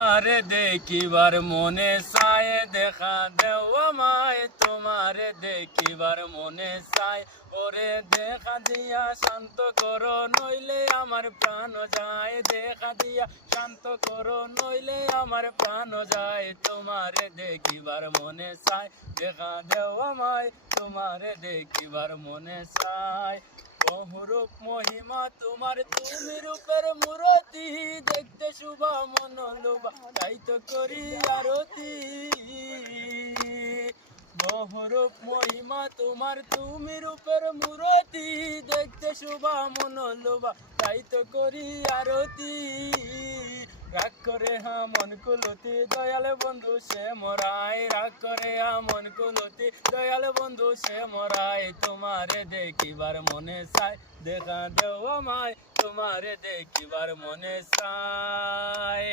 আরে দেখিবার মনে চায় দেখা দেও আমায়, তোমারে দেখিবার মনে চায়। ওরে দেখা দিয়া শান্ত করো নইলে আমার প্রাণ যায়, দেখা দিয়া শান্ত করো নইলে আমার প্রাণ যায়। তোমারে দেখিবার মনে চায় দেখা দেও আমায়, তোমারে দেখিবার মনে চায়। বহুরূপ মহিমা তোমার, তুমি রূপের মূরতি, দেখতে শুভা মনোলোভা তাই তো করি আরতি। বহুরূপ মহিমা তোমার, তুমি রূপের মূরতি, দেখতে শুভা মনোলোভা তাই তো করি আরতি। রাগ করে মন কুলতি দয়াল বন্ধু সে মরাই, রাগ করে মন কুলতি দয়াল বন্ধু সে মরাই। তোমারে দেখিবার মনে চায় দেখা দেও আমায়, তোমারে দেখিবার মনে চায়।